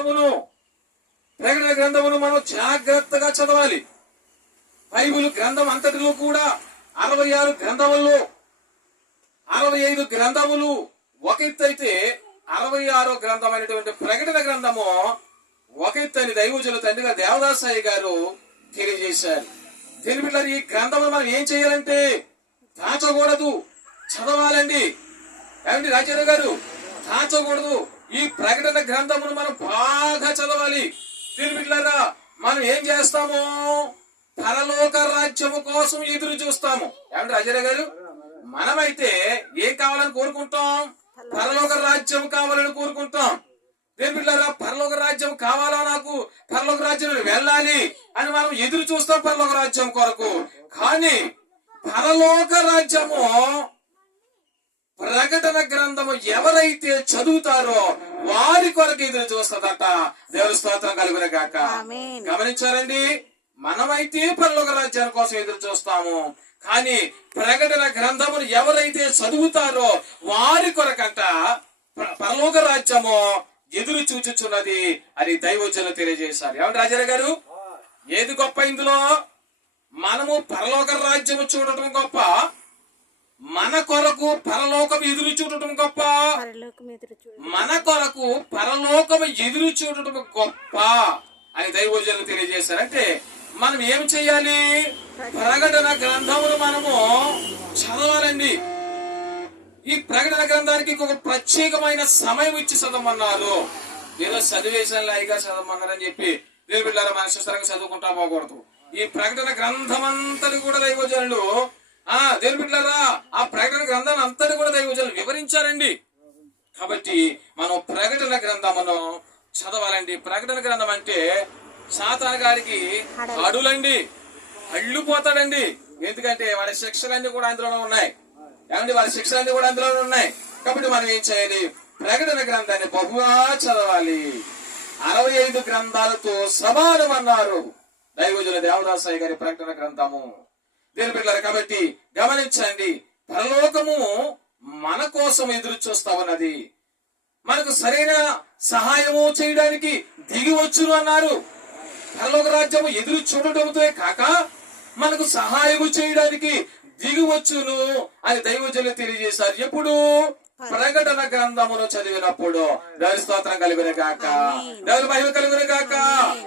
గ్రంథమును ప్రకటన గ్రంథమును మనం జాగ్రత్తగా చదవాలి. బైబిల్ గ్రంథం అంతటిలో కూడా 66 గ్రంథముల్లో 65 గ్రంథములు ఒక ఎత్తు అయితే 66వ గ్రంథమైనటువంటి ప్రకటన గ్రంథము ఒక ఎత్తు అని దైవజనుల తండ్రిగా దేవదాసయ్య గారు తెలియజేశారు. తెలిపిట్ల ఈ గ్రంథము మనం ఏం చేయాలంటే దాచకూడదు, చదవాలండి. ఏమండి రాజారావు గారు, దాచకూడదు. ఈ ప్రకటన గ్రంథమును మనం బాగా చదవాలి. తెలిపిట్లారా మనం ఏం చేస్తాము? పరలోక రాజ్యము కోసం ఎదురు చూస్తాము. ఏమండి రాజారావు గారు, మనమైతే ఏం కావాలని కోరుకుంటాం? పరలోక రాజ్యం కావాలని కోరుకుంటాం. దేవుళ్ళారా, పరలోక రాజ్యం కావాలా, నాకు పరలోక రాజ్యం వెళ్ళాలి అని మనం ఎదురు చూస్తాం పరలోక రాజ్యం కొరకు. కానీ పరలోక రాజ్యము ప్రకటన గ్రంథము ఎవరైతే చదువుతారో వారి కొరకు ఎదురు చూస్తుందట. దేవుని స్తోత్రం కలుగునే గాక. గమనించారండి, మనమైతే పరలోక రాజ్యాన్ని కోసం ఎదురు చూస్తాము, కానీ ప్రకటన గ్రంథమును ఎవరైతే చదువుతారో వారి కొరకంట పరలోక రాజ్యము ఎదురు చూచుచున్నది అని దైవజనులు తెలియజేశారు. ఏమంటే రాజారావు గారు, ఏది గొప్ప ఇందులో? మనము పరలోక రాజ్యము చూడటం గొప్ప, మన కొరకు పరలోకం ఎదురు చూడటం గొప్ప? మన కొరకు పరలోకం ఎదురు చూడటం గొప్ప అని దైవజనులు తెలియజేశారు. అంటే మనం ఏం చెయ్యాలి? ప్రకటన గ్రంథమును మనము చదవాలండి. ఈ ప్రకటన గ్రంథానికి ఒక ప్రత్యేకమైన సమయం ఇచ్చి చదవమన్నారు. ఏదో చదివేశాను లాయిగా చదవమన్నారని చెప్పి దేవుని బిడ్డలారా మన శిస్తరంగా చదువుకుంటా పోకూడదు. ఈ ప్రకటన గ్రంథం అంతటి కూడా దైవజనులు దేవుని బిడ్డలారా ఆ ప్రకటన గ్రంథాన్ని అంతటి కూడా దైవజనులు వివరించారండి. కాబట్టి మనం ప్రకటన గ్రంథమును చదవాలండి. ప్రకటన గ్రంథం అంటే సాతాను గారికి అడులండి, అళ్ళు పోతాడండి. ఎందుకంటే వాడి శిక్షలన్నీ కూడా అందులోనే ఉన్నాయి. ఏమండి, వాడి శిక్షలన్నీ కూడా అందులోనే ఉన్నాయి. కాబట్టి మనం ఏం చేయాలి? ప్రకటన గ్రంథాన్ని బహుగా చదవాలి. 65 గ్రంథాలతో సమానం అన్నారు దైవజనుల దేవదాసయ్య గారి ప్రకటన గ్రంథము. దేని బిడ్డలారా, కాబట్టి గమనించండి, పరలోకము మన కోసం ఎదురు చూస్తా ఉన్నది. మనకు సరైన సహాయము చేయడానికి దిగి వచ్చును అన్నారు. పరలోక రాజ్యము ఎదురు చూడటంతో కాక మనకు సహాయము చేయడానికి దిగి వచ్చును అని దైవజనులు తెలియజేశారు. ఎప్పుడు? ప్రకటన గ్రంథమును చదివినప్పుడు. దేవుని స్తోత్రం కలుగును గాక. దేవుని మహిమ కలుగును గాక.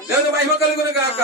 దేవుని మహిమ కలుగును గాక.